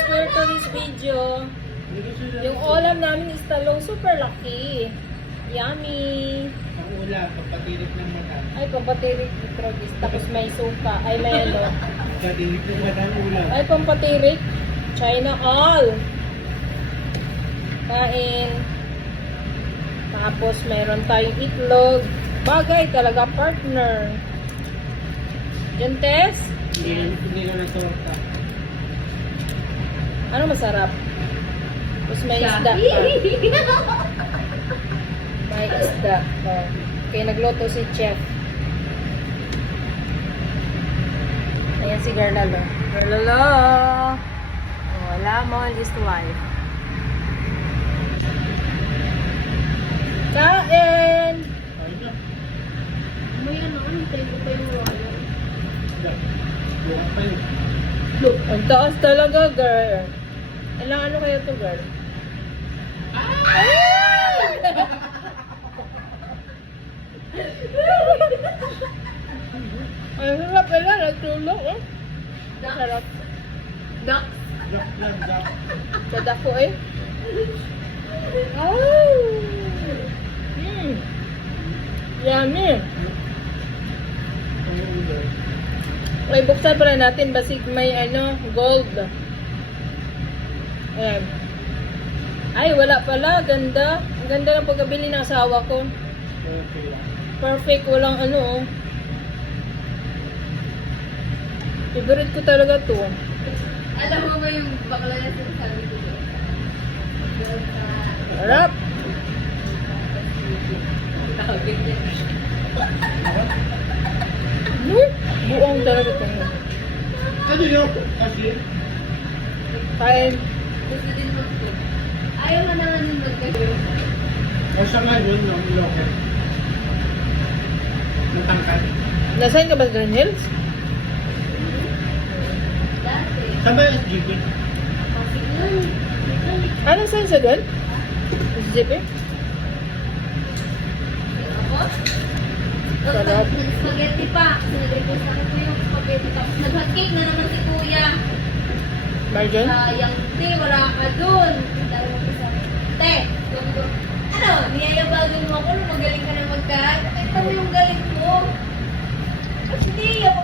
guys, for today's video, yung ulam namin is talong super laki. Yummy! Ang ulam, pagpatirik ng mata. Ay, pampatirik ni Trogis. Tapos may suka. Ay, may ano. Pagpatirik ng mata ang ulam. Ay, pampatirik. China all. Kain. Tapos, meron tayong itlog. Bagay talaga, partner. Yung Tess? Hindi na torta. Ano masarap? Tapos may isda pa. May isda. Oh. Okay, nagluto si Chef. Ayan si Garlalo. Garlalo! Oh, lemon is life. Kain! Ayun na. May ano, hintay ko pa yung royal. Buwan pa yun. Look, ang taas talaga, girl. Ilang ano kaya to, girl? Ay, sarap pala. Nagtulong, eh. Sarap. Duck. Duck lang, duck. Dadak ko, eh. Oh! Yummy. Ang ulam. May buksan pala natin. Basig may ano, gold. Ayan. Ay, wala pala. Ganda. Ang ganda ng pagkabili ng asawa ko. Okay lang. Perfect. Walang ano, oh. Favorite ko talaga to. Alam mo ba yung bakla na sinasabi ko doon? Harap. Tawagin niya. Buong talaga ito. Ano yun? Kasi, Kain. Gusto din mag-food. Ayaw na naman din mag-food. o siya nga yun, no? Ilocos. Natangkad. Nasaan ka ba sa Grand Hills? Dati. Saan ba yung SGP? Pasig lang. Ano saan sa doon? SGP? Ako? Sarap. Spaghetti pa. Sinag-request ako po yung spaghetti. Tapos nag-cake na naman si Kuya. Marjan? Sayang, te, wala ka dun. Dahil mo sa te, ano, niyayabagan mo ako nung magaling ka na magkain. Nakita mo yung galing mo. At hindi, ako